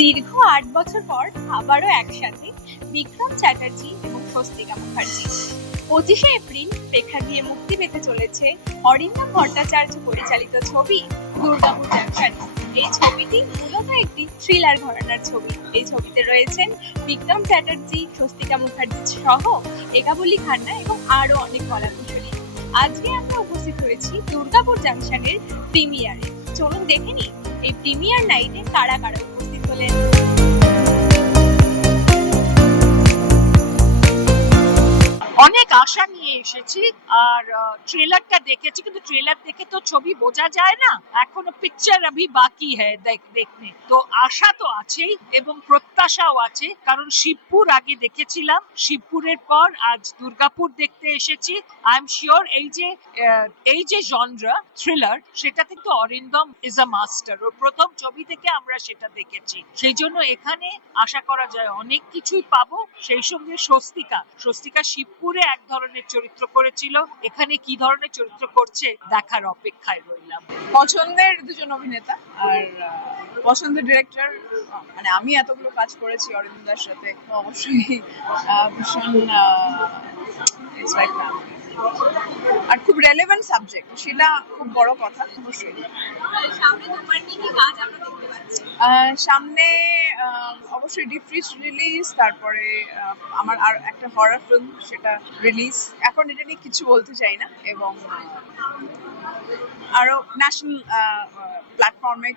দীর্ঘ ৮ বছর পর আবারও একসাথে বিক্রম চ্যাটার্জি এবং স্বস্তিকা মুখার্জি। 25শে এপ্রিল প্রেক্ষাগৃহে মুক্তি পেতে চলেছে অরিন্দম ভট্টাচার্য পরিচালিত ছবি দুর্গাপুর জাংশন। এই ছবিটি মূলত একটি থ্রিলার ঘরানার ছবি। এই ছবিতে রয়েছেন বিক্রম চ্যাটার্জি, স্বস্তিকা মুখার্জি সহ একাবলি খান্না এবং আরো অনেক কলাকুশলী। আজকে আমরা উপস্থিত হয়েছি দুর্গাপুর জাংশনের প্রিমিয়ারে। চলুন দেখে নিই এই প্রিমিয়ার নাইটে কারা কারা উপস্থিত হলেন। অনেক আশা নিয়ে এসেছি আর ট্রেলারটা দেখেছি, কিন্তু ট্রেলার দেখে তো ছবি বোঝা যায় না, এখনো পিকচার আভি বাকি হ্যায় দেখতে। তো আশা তো আছেই এবং প্রত্যাশাও আছে, কারণ শিবপুর আগে দেখেছিলাম, শিবপুরের পর আজ দুর্গাপুর দেখতে এসেছি। আই এম শিওর এই যে জনরা থ্রিলার, সেটা কিন্তু অরিন্দম ইজ আ মাস্টার। ওর প্রথম ছবি থেকে আমরা সেটা দেখেছি, সেই জন্য এখানে আশা করা যায় অনেক কিছুই পাবো। সেই সঙ্গে স্বস্তিকা শিবপুরে এক ধরনের চরিত্র করেছিল, এখানে কি ধরনের চরিত্র করছে দেখার অপেক্ষায় রইলাম। পছন্দের দুজন অভিনেতা আর পছন্দের ডিরেক্টর, মানে আমি এতগুলো কাজ করেছি অরিন্দমদার সাথে, তো অবশ্যই ভীষণ ইটস লাইক ফ্যামিলি। আর খুব রেলেভেন্ট সাবজেক্ট, সেটা খুব বড় কথা। অবশ্যই সামনে অবশ্যই ডিফ্রিজ রিলিজ, তারপরে আমার আর একটা হরর ফিল্ম, সেটা রিলিজ। এখন এটা নিয়ে কিছু বলতে চাই না, এবং আরো ন্যাশনাল প্ল্যাটফর্মে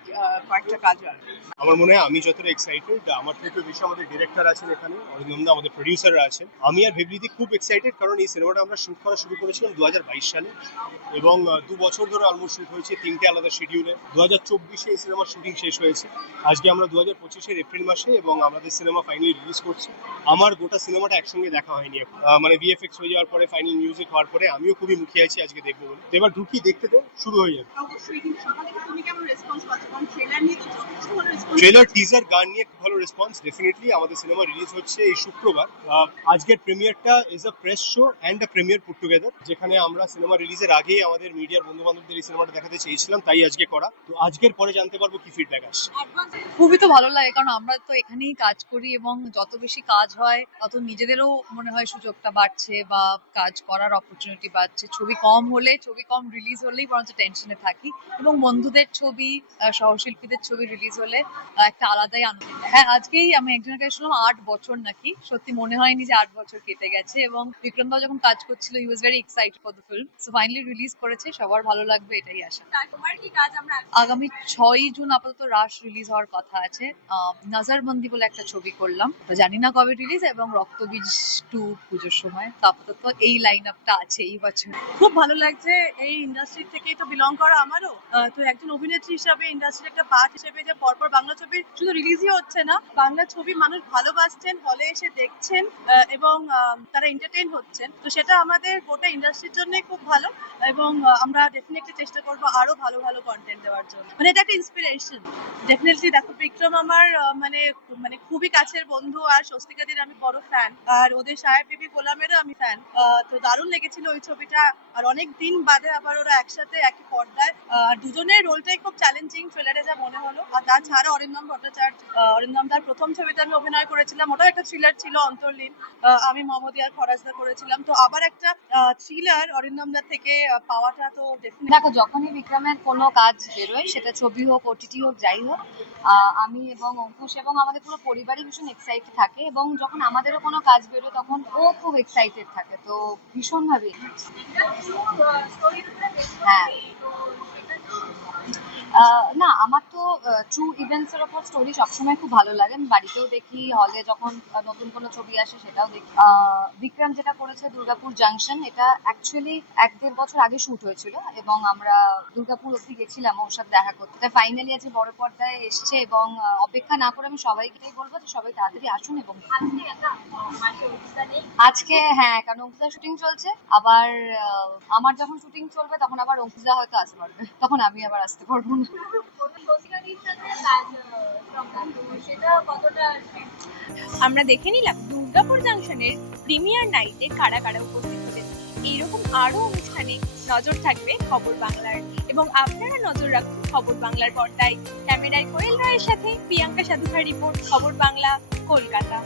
কয়েকটা কাজ আর আমার মনে হয় আমি যতটা এক্সাইটেড, আমার থেকে বেশি আমাদের ডিরেক্টর আছেন এখানে, অরিন্দমদা, আমাদের প্রডিউসাররা আছেন। আমি আর ভেবলিদি খুব এক্সাইটেড, কারণ এই সিনেমাটা আমরা শুট করা শুরু করেছিলাম 2022 সালে, এবং 2 বছর ধরে অলমোস্ট শুট হয়েছে 3টে আলাদা শিডিউলে। 2024-এ এই সিনেমার শুটিং শেষ হয়েছে, আজকে আমরা 2025-এর এপ্রিল মাসে, এবং আমাদের সিনেমা ফাইনালি রিলিজ করছে। আমার গোটা সিনেমাটা একসঙ্গে দেখা হয়নি, মানে ভিএফএক্স হয়ে যাওয়ার পরে, ফাইনাল মিউজিক হওয়ার পরে আমিও খুবই মুখিয়ে আছি আজকে দেখবো বলে। এবার ঢুকি, দেখতে দে, শুরু হয়ে যাবে। ট্রেলার, টিজার, গান নিয়ে খুব ভালো রেসপন্স। ডেফিনেটলি আমাদের সিনেমা রিলিজ হচ্ছে এই শুক্রবার। আজকের প্রিমিয়ারটা is a press show and a premiere put together, যেখানে আমরা সিনেমা রিলিজের আগেই আমাদের মিডিয়ার বন্ধু বান্ধবদের এই সিনেমাটা দেখাতে চেয়েছিলাম, তাই আজকে করা। তো আজকের পরে জানতে পারবো কি ফিডব্যাক আসছে। খুবই তো ভালো লাগে, কারণ আমরা তো এখানেই কাজ করি, এবং যত বেশি কাজ হয় তত নিজেদেরও মনে হয় সুযোগটা বাড়ছে বা কাজ করার অপরচুনিটি বাড়ছে। ছবি কম রিলিজ হলেই বরঞ্চ টেনশনে থাকি, এবং বন্ধুদের ছবি, সহশিল্পীদের ছবি রিলিজ হলে একটা আলাদাই আনন্দ। হ্যাঁ, আজকেই আমি একজনের কাছে শুনলাম 8 বছর নাকি, সত্যি মনে হয়নি যে 8 বছর কেটে গেছে। এবং বিক্রমদা যখন কাজ করছিল, he was very excited for the film, so finally release করেছে, সবার ভালো লাগবে এটাই আশা। আগামী 6ই জুন আপাতত রাশ রিলিজ হওয়ার কথা আছে। নজরবন্দি বলে একটা ছবি করলাম, জানি না কবে রিলিজ, এবং রক্তবীজ 2 পুজোর সময়। তো আপাতত এই লাইন আপটা আছে এই বছর। খুব ভালো লাগছে, এই ইন্ডাস্ট্রি থেকেই তো বিলং করা আমারও, তো একজন অভিনেত্রী হিসাবে, ইন্ডাস্ট্রির একটা পার্ট হিসেবে, যে পরপর বাংলা ছবি শুধু রিলিজই হচ্ছে না, বাংলা ছবি মানুষ ভালোবাসছেন, হলে এসে দেখছেন এবং তারা এন্টারটেইন হচ্ছেন, তো সেটা আমাদের গোটা ইন্ডাস্ট্রির জন্য খুব ভালো। এবং আমরা ডেফিনেটলি চেষ্টা করবো আরো ভালো ভালো কন্টেন্ট দেওয়ার জন্য। মানে এটা একটা ইন্সপিরেশন ডেফিনেটলি। দেখো, বিক্রম আমার মানে খুবই কাছের বন্ধু, আর স্বস্তিকাদির আমি বড় ফ্যান, আর ওদের সাহেব বিবি গোলামেরও আমি ফ্যান। তো দারুণ লেগেছিল ওই ছবিটা, আর অনেক দিন বাদে আবার ওরা একসাথে একই পর্দায়, আর দুজনের রোলটাই খুব চ্যালেঞ্জিং ট্রেলারে যা মনে হলো। আর তাছাড়া অরিন্দম ভট্টাচার্য, অরিন্দমদার প্রথম ছবিতে আমি অভিনয় করেছিলাম, ওটাও একটা থ্রিলার ছিল, অন্তর্লীন। আমি মমদিয়ার খরাজদা করেছিলাম, তো আবার একটা থ্রিলার অরিন্দমদার থেকে পাওয়াটা তো ডেফিনেটলি। দেখো, যখনই বিক্রমের কোনো কাজ বেরোয়, সেটা ছবি হোক, ওটিটি হোক, যাই হোক, আমি এবং অঙ্কুশ এবং আমাদের পুরো পরিবারই ভীষণ এক্সাইটেড থাকে, এবং যখন আমাদেরও কোনো কাজ বেরোয় তখন ও খুব এক্সাইটেড থাকে, তো ভীষণভাবে। হ্যাঁ, না, আমার তো ট্রু ইভেন্টস এর ওপর স্টোরি সবসময় খুব ভালো লাগে। আমি বাড়িতেও দেখি, হলে যখন নতুন কোনো ছবি আসে সেটাও দেখি। বিক্রম যেটা করেছে দুর্গাপুর জাংশন, এটা অ্যাকচুয়ালি 1-1.5 বছর আগে শুট হয়েছিল, এবং আমরা দুর্গাপুর অব্দি গেছিলাম ওর সাথে দেখা করতে। এটা ফাইনালি আজকে বড় পর্দায় এসছে, এবং অপেক্ষা না করে আমি সবাইকেই বলবো যে সবাই তাড়াতাড়ি আসুন। এবং আজকে, হ্যাঁ, কারণ অঙ্কুশদার শুটিং চলছে, আবার আমার যখন শুটিং চলবে তখন আবার অঙ্কুশদা হয়তো আসতে পারবে, তখন আমি আবার আসতে পারবো না। আমরা দেখে নিলাম দুর্গাপুর জাংশনের প্রিমিয়ার নাইটে কারা কারা উপস্থিত হলেন। এইরকম আরো অনুষ্ঠানে নজর থাকবে খবর বাংলার, এবং আপনারা নজর রাখুন খবর বাংলার পর্দায়। ক্যামেরায় কোয়েল রায়ের সাথে প্রিয়াঙ্কা সাধুখার রিপোর্ট, খবর বাংলা, কলকাতা।